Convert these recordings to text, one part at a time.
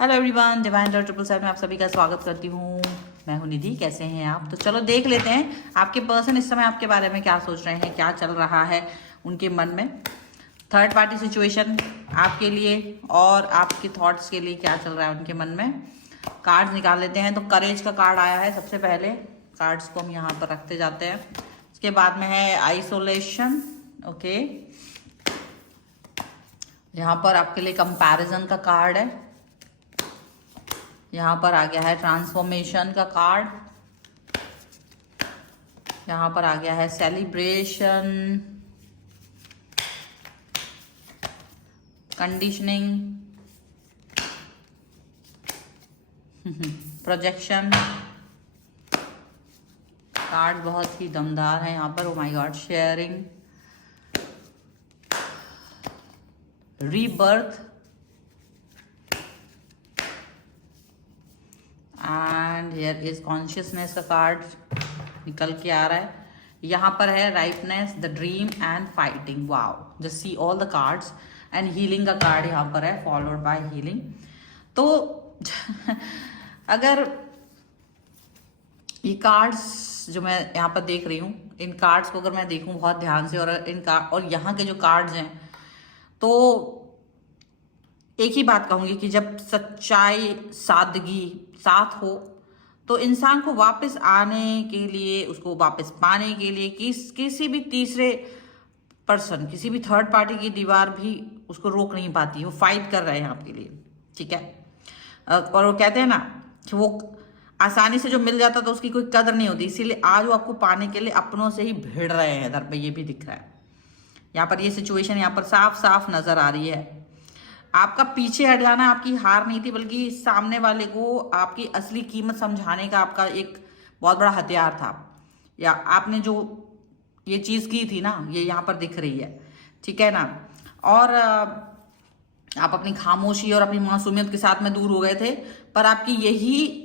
Hello everyone, divine 777 में आप सभी का स्वागत करती हूँ। मैं हूँ निधि। कैसे हैं आप? तो चलो देख लेते हैं आपके पर्सन इस समय आपके बारे में क्या सोच रहे हैं, क्या चल रहा है उनके मन में। थर्ड पार्टी सिचुएशन आपके लिए और आपके थॉट्स के लिए क्या चल रहा है उनके मन में। कार्ड्स निकाल लेते हैं। तो करेज का कार्ड आया है सबसे पहले। कार्ड्स को हम यहाँ पर रखते जाते हैं। इसके बाद में है आइसोलेशन। ओके, यहाँ पर आपके लिए कंपैरिजन का कार्ड है। यहाँ पर आ गया है ट्रांसफॉर्मेशन का कार्ड। यहाँ पर आ गया है सेलिब्रेशन, कंडीशनिंग, प्रोजेक्शन। कार्ड बहुत ही दमदार है यहाँ पर। Oh my God, sharing, rebirth and here is consciousness का कार्ड निकल के आ रहा है। यहाँ पर है rightness, the dream and fighting. Wow, just see all the cards. And healing का कार्ड यहाँ पर है, फॉलोड बाय हीलिंग। तो अगर ये कार्ड्स जो मैं यहाँ पर देख रही हूँ, इन कार्ड्स को अगर मैं देखूँ बहुत ध्यान से और यहाँ के जो कार्ड्स हैं, तो एक ही बात कहूंगी कि जब सच्चाई, सादगी साथ हो तो इंसान को वापस आने के लिए, उसको वापस पाने के लिए किसी भी तीसरे पर्सन, किसी भी थर्ड पार्टी की दीवार भी उसको रोक नहीं पाती। वो फाइट कर रहे हैं आपके लिए, ठीक है। और वो कहते हैं ना कि वो आसानी से जो मिल जाता तो उसकी कोई कदर नहीं होती, इसीलिए आज वो आपको पाने के लिए अपनों से ही भिड़ रहे हैं इधर पे। ये भी दिख रहा है यहाँ पर। ये सिचुएशन यहाँ पर साफ साफ नजर आ रही है। आपका पीछे हट जाना आपकी हार नहीं थी, बल्कि सामने वाले को आपकी असली कीमत समझाने का आपका एक बहुत बड़ा हथियार था। या आपने जो ये चीज की थी ना, ये यहाँ पर दिख रही है, ठीक है ना। और आप अपनी खामोशी और अपनी मासूमियत के साथ में दूर हो गए थे, पर आपकी यही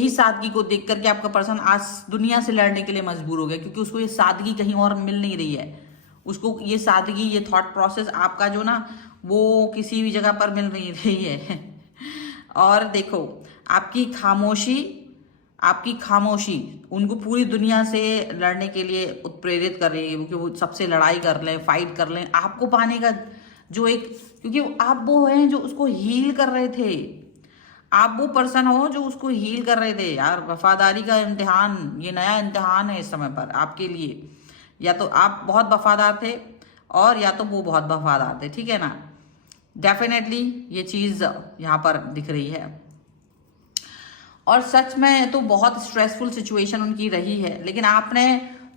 सादगी को देख करके आपका पर्सन आज दुनिया से लड़ने के लिए मजबूर हो गया, क्योंकि उसको ये सादगी कहीं और मिल नहीं रही है। उसको ये सादगी, ये थॉट प्रोसेस आपका जो ना, वो किसी भी जगह पर मिल नहीं रही है। और देखो, आपकी खामोशी उनको पूरी दुनिया से लड़ने के लिए उत्प्रेरित कर रही है, क्योंकि वो सबसे लड़ाई कर लें, फाइट कर लें आपको पाने का जो एक, क्योंकि आप वो हैं जो उसको हील कर रहे थे। आप वो पर्सन हो जो उसको हील कर रहे थे। यार, वफादारी का इम्तिहान, ये नया इम्तिहान है इस समय पर आपके लिए। या तो आप बहुत वफादार थे और या तो वो बहुत वफादार थे, ठीक है ना। डेफिनेटली ये चीज यहाँ पर दिख रही है। और सच में तो बहुत स्ट्रेसफुल सिचुएशन उनकी रही है, लेकिन आपने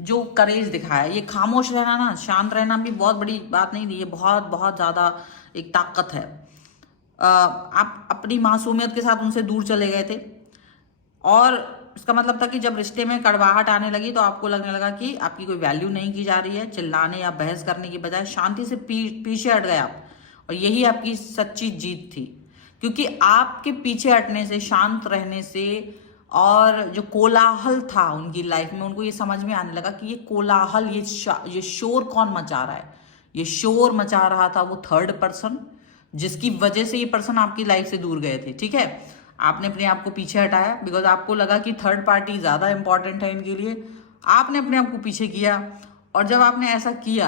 जो करेज दिखाया, ये खामोश रहना ना, शांत रहना भी बहुत बड़ी बात नहीं थी। ये बहुत बहुत ज्यादा एक ताकत है। आप अपनी मासूमियत के साथ उनसे दूर चले गए थे, और इसका मतलब था कि जब रिश्ते में कड़वाहट आने लगी तो आपको लगने लगा कि आपकी कोई वैल्यू नहीं की जा रही है। चिल्लाने या बहस करने की बजाय शांति से पीछे हट गए आप, और यही आपकी सच्ची जीत थी। क्योंकि आपके पीछे हटने से, शांत रहने से, और जो कोलाहल था उनकी लाइफ में, उनको ये समझ में आने लगा कि ये कोलाहल, ये शोर कौन मचा रहा है। ये शोर मचा रहा था वो थर्ड पर्सन, जिसकी वजह से ये पर्सन आपकी लाइफ से दूर गए थे, ठीक है। आपने अपने आप को पीछे हटाया बिकॉज आपको लगा कि थर्ड पार्टी ज्यादा इंपॉर्टेंट है इनके लिए। आपने अपने आप को पीछे किया, और जब आपने ऐसा किया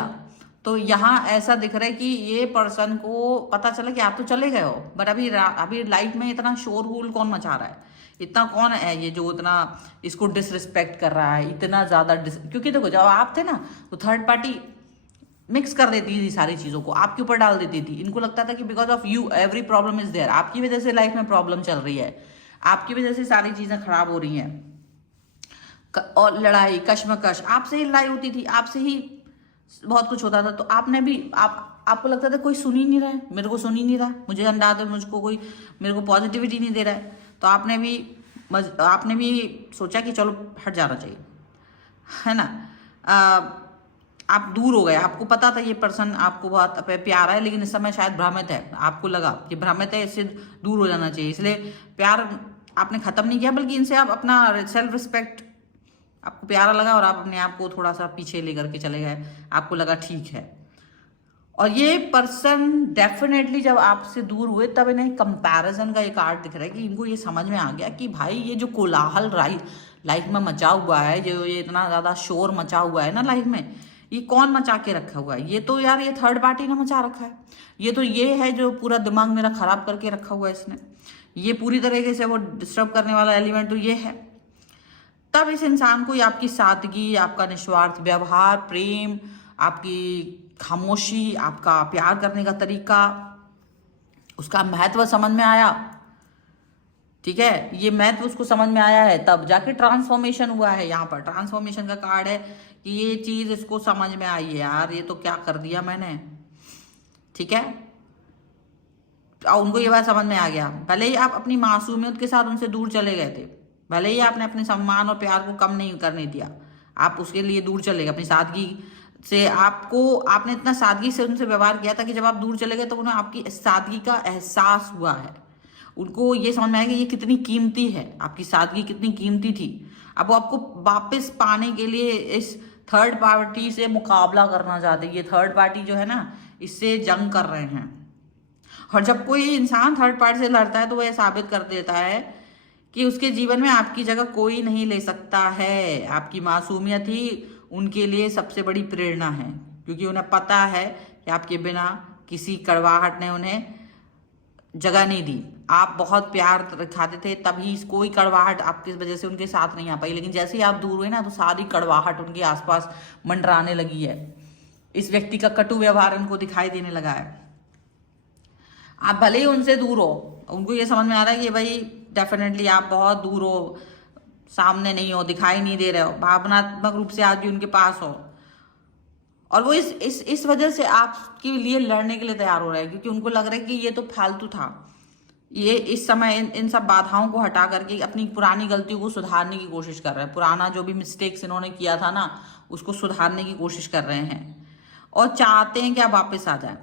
तो यहाँ ऐसा दिख रहा है कि ये पर्सन को पता चला कि आप तो चले गए हो, बट अभी लाइफ में इतना शोरगुल कौन मचा रहा है, इतना कौन है ये जो इतना इसको डिसरिस्पेक्ट कर रहा है, इतना ज्यादा क्योंकि देखो, जब आप थे ना तो थर्ड पार्टी मिक्स कर देती थी सारी चीजों को, आपके ऊपर डाल देती थी। इनको लगता था कि because of you every problem is there, आपकी वजह से लाइफ में प्रॉब्लम चल रही है, आपकी वजह से सारी चीजें खराब हो रही हैं। और लड़ाई, कश्मकश, आपसे ही लड़ाई होती थी, आपसे ही बहुत कुछ होता था। तो आपने भी आपको लगता था कोई सुन ही नहीं रहा है, मेरे को सुन ही नहीं रहा, मुझे अंदाज है, मुझको कोई मेरे को पॉजिटिविटी नहीं दे रहा है। तो आपने भी सोचा कि चलो हट जाना चाहिए, है ना। आप दूर हो गए। आपको पता था ये पर्सन आपको बहुत प्यारा है, लेकिन इस समय शायद भ्रमित है। आपको लगा कि भ्रमित है, इससे दूर हो जाना चाहिए, इसलिए प्यार आपने खत्म नहीं किया, बल्कि इनसे आप अपना सेल्फ रिस्पेक्ट, आपको प्यारा लगा और आप अपने आप को थोड़ा सा पीछे लेकर के चले गए। आपको लगा ठीक है। और ये पर्सन डेफिनेटली जब आपसे दूर हुए तब इन्हें कंपैरिजन का एक आर्ट दिख रहा है कि इनको ये समझ में आ गया कि भाई ये जो कोलाहल लाइफ में मचा हुआ है, जो ये इतना ज्यादा शोर मचा हुआ है ना लाइफ में, ये कौन मचा के रखा हुआ है? ये तो यार ये थर्ड पार्टी ने मचा रखा है। ये है जो पूरा दिमाग मेरा खराब करके रखा हुआ है इसने। ये पूरी तरीके से वो डिस्टर्ब करने वाला एलिमेंट तो ये है। तब इस इंसान को आपकी सादगी, आपका निस्वार्थ व्यवहार, प्रेम, आपकी खामोशी, आपका प्यार करने का तरीका, उसका महत्व समझ में आया। ठीक है, ये महत्व उसको समझ में आया है, तब जाके ट्रांसफॉर्मेशन हुआ है। यहाँ पर ट्रांसफॉर्मेशन का कार्ड है कि ये चीज इसको समझ में आई है, यार ये तो क्या कर दिया मैंने। ठीक है, और उनको ये बात समझ में आ गया। भले ही आप अपनी मासूमियत के साथ उनसे दूर चले गए थे, भले ही आपने अपने सम्मान और प्यार को कम नहीं करने दिया, आप उसके लिए दूर चले गए अपनी सादगी से। आपने इतना सादगी से उनसे व्यवहार किया था कि जब आप दूर चले गए तो उन्हें आपकी सादगी का एहसास हुआ है। उनको ये समझ में आया कि ये कितनी कीमती है, आपकी सादगी कितनी कीमती थी। अब वो आपको वापस पाने के लिए इस थर्ड पार्टी से मुकाबला करना चाहते हैं। ये थर्ड पार्टी जो है ना, इससे जंग कर रहे हैं। और जब कोई इंसान थर्ड पार्टी से लड़ता है तो वह यह साबित कर देता है कि उसके जीवन में आपकी जगह कोई नहीं ले सकता है। आपकी मासूमियत ही उनके लिए सबसे बड़ी प्रेरणा है, क्योंकि उन्हें पता है कि आपके बिना किसी कड़वाहट ने उन्हें जगह नहीं दी। आप बहुत प्यार दिखाते थे, तभी कोई कड़वाहट आपकी वजह से उनके साथ नहीं आ पाई। लेकिन जैसे ही आप दूर हुए ना, तो सारी कड़वाहट उनके आसपास मंडराने लगी है। इस व्यक्ति का कटु व्यवहार उनको दिखाई देने लगा है। आप भले ही उनसे दूर हो, उनको ये समझ में आ रहा है कि भाई डेफिनेटली आप बहुत दूर हो, सामने नहीं हो, दिखाई नहीं दे रहे हो, भावनात्मक रूप से आज भी उनके पास हो। और वो इस वजह से आपके लिए लड़ने के लिए तैयार हो रहा है, क्योंकि उनको लग रहा है कि ये तो फालतू था। ये इस समय इन सब बाधाओं को हटा करके अपनी पुरानी गलतियों को सुधारने की कोशिश कर रहे हैं। पुराना जो भी मिस्टेक्स इन्होंने किया था ना, उसको सुधारने की कोशिश कर रहे हैं और चाहते हैं कि आप वापस आ जाए।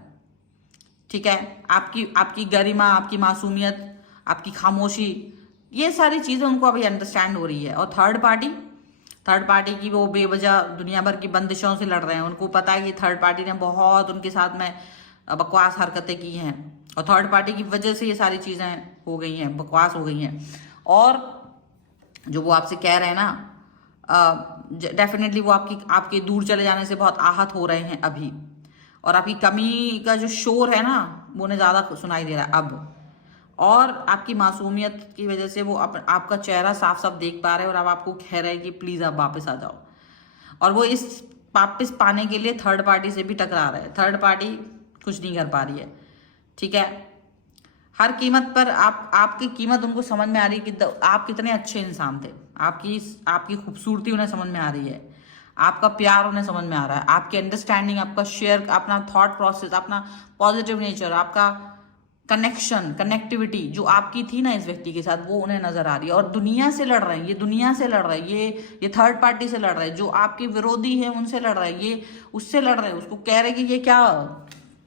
ठीक है, आपकी गरिमा, आपकी मासूमियत, आपकी खामोशी, ये सारी चीजें उनको अभी अंडरस्टैंड हो रही है। और थर्ड पार्टी की वो बेवजह दुनिया भर की बंदिशों से लड़ रहे हैं। उनको पता है कि थर्ड पार्टी ने बहुत उनके साथ में बकवास हरकतें की हैं, और थर्ड पार्टी की वजह से ये सारी चीजें हो गई हैं, बकवास हो गई हैं। और जो वो आपसे कह रहे हैं ना, डेफिनेटली वो आपके दूर चले जाने से बहुत आहत हो रहे हैं अभी। और आपकी कमी का जो शोर है ना, वो उन्हें ज्यादा सुनाई दे रहा है अब। और आपकी मासूमियत की वजह से वो आपका चेहरा साफ साफ देख पा रहे हैं, और अब आपको कह रहे हैं कि प्लीज आप वापस आ जाओ। और वो इस वापस पाने के लिए थर्ड पार्टी से भी टकरा रहे हैं। थर्ड पार्टी कुछ नहीं कर पा रही है। ठीक है, हर कीमत पर आपकी कीमत उनको समझ में आ रही है कि आप कितने अच्छे इंसान थे। आपकी खूबसूरती उन्हें समझ में आ रही है, आपका प्यार उन्हें समझ में आ रहा है, आपकी अंडरस्टैंडिंग, आपका शेयर, अपना थॉट प्रोसेस, अपना पॉजिटिव नेचर, आपका कनेक्टिविटी जो आपकी थी ना इस व्यक्ति के साथ, वो उन्हें नजर आ रही है। और दुनिया से लड़ रहे हैं, ये दुनिया से लड़ रहे हैं, ये थर्ड पार्टी से लड़ रहे हैं, जो आपके विरोधी है उनसे लड़ रहे हैं, ये उससे लड़ रहे हैं। उसको कह रहे हैं कि ये क्या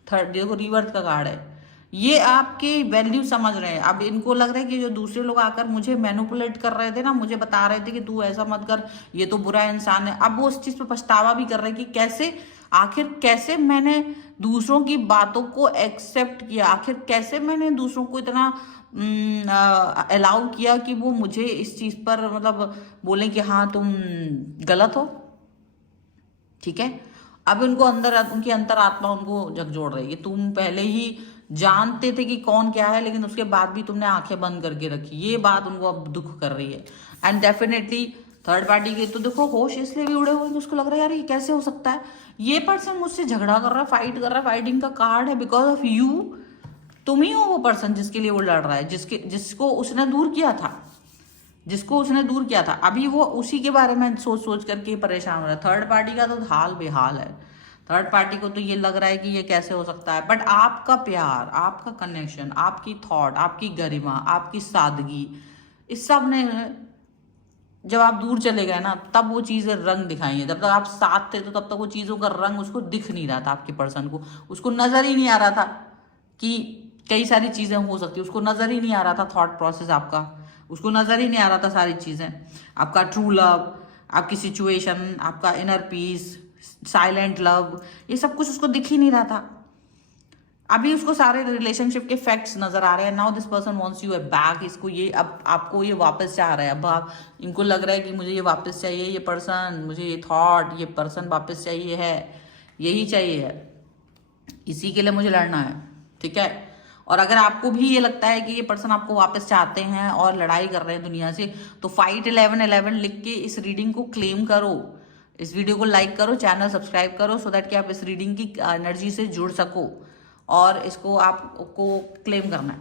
थर्ड, देखो रिवर्स का कार्ड है, ये आपके वैल्यू समझ रहे हैं। अब इनको लग रहा है कि जो दूसरे लोग आकर मुझे मैनिपुलेट कर रहे थे ना, मुझे बता रहे थे कि तू ऐसा मत कर, ये तो बुरा इंसान है, अब वो उस चीज पर पछतावा भी कर रहे हैं कि कैसे मैंने दूसरों की बातों को एक्सेप्ट किया, आखिर कैसे मैंने दूसरों को इतना अलाउ किया कि वो मुझे इस चीज पर मतलब बोले कि हाँ तुम गलत हो। ठीक है, अब उनकी अंतरात्मा उनको झकझोड़ रही है। तुम पहले ही जानते थे कि कौन क्या है, लेकिन उसके बाद भी तुमने आंखें बंद करके रखी। ये बात उनको अब दुख कर रही है। एंड डेफिनेटली थर्ड पार्टी के तो देखो होश इसलिए भी उड़े हुए, उसको लग रहा है यार ये कैसे हो सकता है, ये पर्सन मुझसे झगड़ा कर रहा है, फाइट कर रहा है, फाइटिंग का कार्ड है बिकॉज ऑफ यू। तुम ही हो वो पर्सन जिसके लिए वो लड़ रहा है, जिसको उसने दूर किया था, अभी वो उसी के बारे में सोच सोच करके परेशान हो रहा है। थर्ड पार्टी का तो हाल बेहाल है। थर्ड पार्टी को तो ये लग रहा है कि ये कैसे हो सकता है, बट आपका प्यार, आपका कनेक्शन, आपकी थॉट, आपकी गरिमा, आपकी सादगी, इस सब ने जब आप दूर चले गए ना, तब वो चीजें रंग दिखाई हैं। जब तक आप साथ थे तो तब तक वो चीजों का रंग उसको दिख नहीं रहा था, आपके पर्सन को उसको नजर ही नहीं आ रहा था कि कई सारी चीजें हो सकती, उसको नजर ही नहीं आ रहा था थॉट प्रोसेस आपका, उसको नजर ही नहीं आ रहा था सारी चीजें, आपका ट्रू लव, आपकी सिचुएशन, आपका इनर पीस, साइलेंट लव, ये सब कुछ उसको दिख ही नहीं रहा था। अभी उसको सारे रिलेशनशिप के फैक्ट्स नजर आ रहे हैं। Now this person wants you back, इसको ये अब आपको ये वापस चाह रहा है। अब आप इनको लग रहा है कि मुझे ये वापस चाहिए, ये पर्सन, मुझे ये थॉट, ये पर्सन वापस चाहिए है, यही चाहिए है, इसी के लिए मुझे लड़ना है, ठीक है। और अगर आपको भी ये लगता है कि ये पर्सन आपको वापस चाहते हैं और लड़ाई कर रहे हैं दुनिया से, तो फाइट 1111 लिख के इस रीडिंग को क्लेम करो, इस वीडियो को लाइक करो, चैनल सब्सक्राइब करो, सो दैट कि आप इस रीडिंग की एनर्जी से जुड़ सको और इसको आपको क्लेम करना है।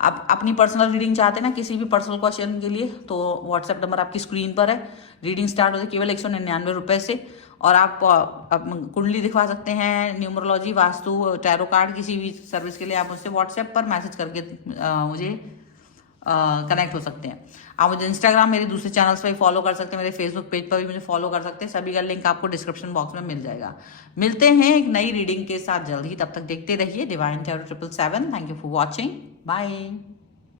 आप अपनी पर्सनल रीडिंग चाहते हैं ना किसी भी पर्सनल क्वेश्चन के लिए, तो व्हाट्सएप नंबर आपकी स्क्रीन पर है। रीडिंग स्टार्ट होती है केवल 199 रुपये से, और आप कुंडली दिखवा सकते हैं, न्यूमरोलॉजी, वास्तु, टैरो कार्ड, किसी भी सर्विस के लिए आप मुझसे व्हाट्सएप पर मैसेज करके मुझे कनेक्ट हो सकते हैं। आप मुझे इंस्टाग्राम, मेरे दूसरे चैनल्स पर भी फॉलो कर सकते हैं, मेरे फेसबुक पेज पर भी मुझे फॉलो कर सकते हैं। सभी का लिंक आपको डिस्क्रिप्शन बॉक्स में मिल जाएगा। मिलते हैं एक नई रीडिंग के साथ जल्द ही, तब तक देखते रहिए divine tarot 777। Thank you for watching, bye.